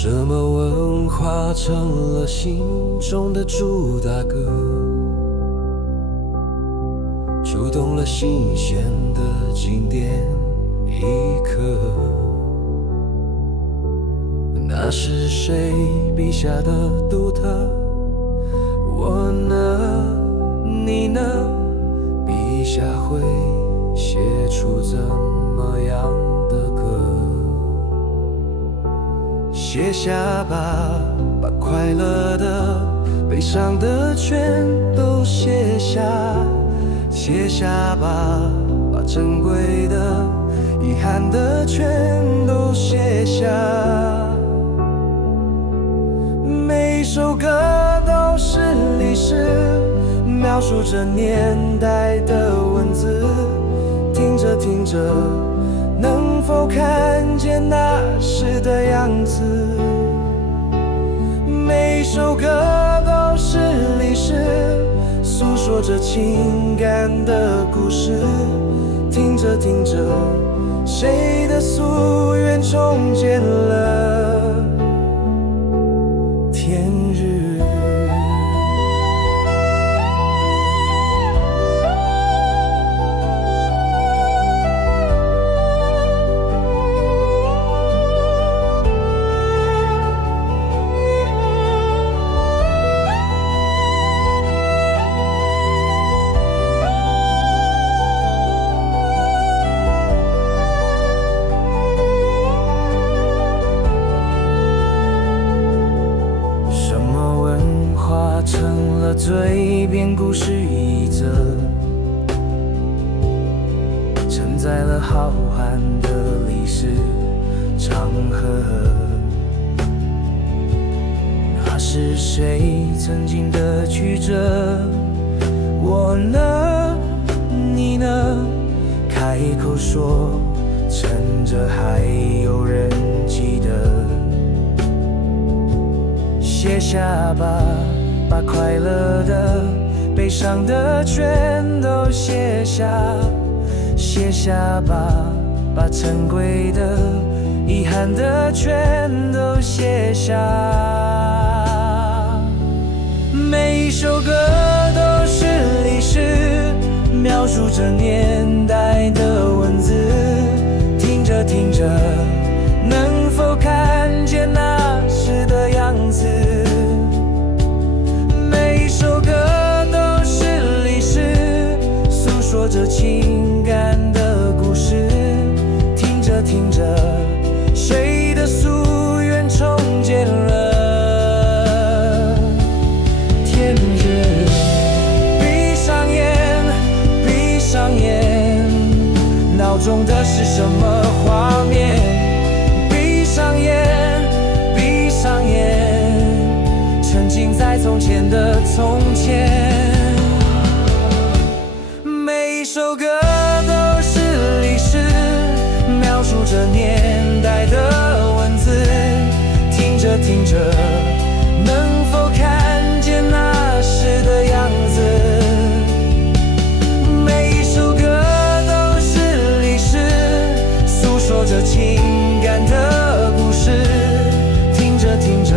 什么文化成了心中的主打歌，触动了新鲜的经典一刻。那是谁笔下的独特？我呢？你呢？笔下会写出怎么样的歌？写下吧，把快乐的、悲伤的全都写下。写下吧，把珍贵的、遗憾的全都写下。每首歌都是历史，描述着年代的文字。听着听着，能否看见那时的样子？每首歌都是历史，诉说着情感的故事。听着听着，谁的夙愿重见了天日。成了嘴边故事一则，承载了浩瀚的历史长河。那是谁曾经的曲折？我呢？你呢？开口说，趁着还有人记得。写下吧，把快乐的、悲伤的全都写下。写下吧，把珍贵的、遗憾的全都写下。每一首歌都是历史，描述着年代的文字。听着听着，能否看见那时的样子？说着情感的故事，听着听着，谁的夙愿重见了天日。闭上眼，闭上眼，脑中的是什么画面？闭上眼，闭上眼，沉浸在从前的从前。每首歌都是历史，描述着年代的文字。听着听着，能否看见那时的样子？每一首歌都是历史，诉说着情感的故事。听着听着，